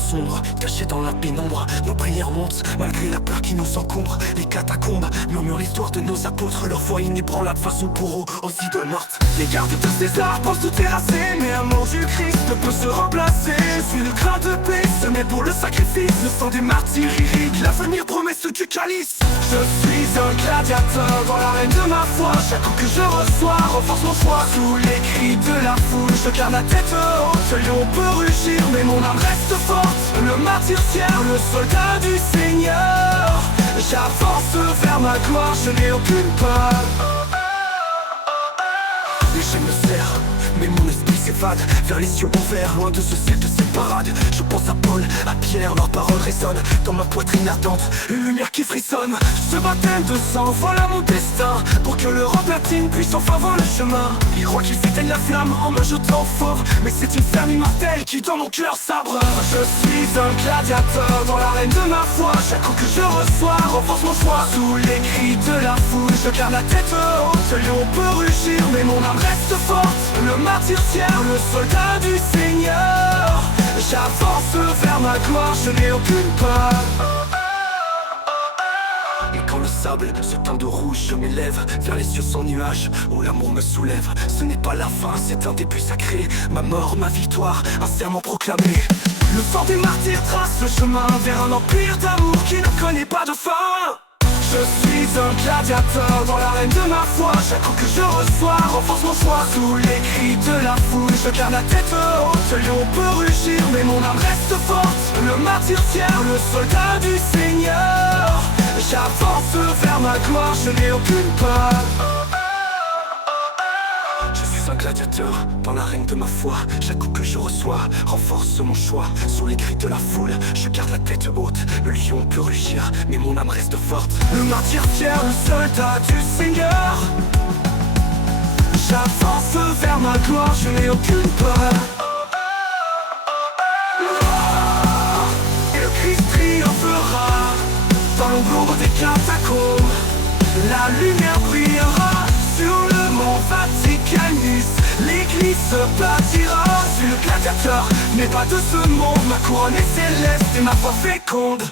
grottes sombres, cachées dans la pénombre. Nos prières montent, malgré la peur qui nous encombre. Les catacombes murmurent l'histoire de nos apôtres. Leur foi inébranlable face aux bourreaux, aux idoles mortes. Les gardes de ce désert pensent tout terrasser, mais amour du Christ ne peut se remplacer. Je suis le grain de blé semé pour le sacrifice. Le sang des martyrs irrigue l'avenir promesse du calice. Je suis un gladiateur dans l'arène de ma foi. Chaque coup que je reçois renforce mon foi. Sous les cris de la foule, je garde la tête haute. Le lion peut rugir, mais mon âme reste forte. Le martyr fier, le soldat du Seigneur. J'avance vers ma gloire, je n'ai aucune peur. Les chaînes me serrent, mais mon esprit s'évade vers les cieux ouverts, loin de ce ciel de cette parade. Je pense à Paul, à Pierre, leurs paroles résonnent dans ma poitrine ardente, une lumière qui frissonne. Ce baptême de sang, voilà mon destin, pour que l'Europe latine puisse enfin voir le chemin. Ils croient qu'ils éteignent la flamme en me jetant fauve, mais c'est une flamme immortelle qui dans mon cœur sabre. Je suis un gladiateur dans l'arène de ma foi. Chaque coup que je reçois renforce mon foi. Sous les cris de la foule, je garde la tête haute. Le lion peut rugir, mais mon âme reste forte. Le martyr fier, le soldat du Seigneur. J'avance vers ma gloire, je n'ai aucune peur. Et quand le sable se teint de rouge, je m'élève vers les cieux sans nuages, où l'amour me soulève. Ce n'est pas la fin, c'est un début sacré. Ma mort, ma victoire, un serment proclamé. Le sang des martyrs trace le chemin vers un empire d'amour qui ne connaît pas de fin. Je suis un gladiateur dans l'arène de ma foi. Chaque coup que je reçois renforce mon foi. Sous les cris de la foule, je garde la tête haute. Le lion peut rugir, mais mon âme reste forte. Le martyr fier, le soldat du Seigneur. J'avance vers ma gloire, je n'ai aucune peur. Je suis un gladiateur dans l'arène de ma foi. Chaque coup que je reçois renforce mon choix. Sous les cris de la foule, je garde la tête haute. Le lion peut rugir, mais mon âme reste forte. Le martyr fier, le soldat du Seigneur. J'avance vers ma gloire, je n'ai aucune peur. Et le Christ triomphera dans l'ombre des catacombes. La lumière brillera sur le mont Vaticanus. L'église se bâtira. Je suis le gladiateur, mais pas de ce monde. Ma couronne est céleste et ma foi féconde.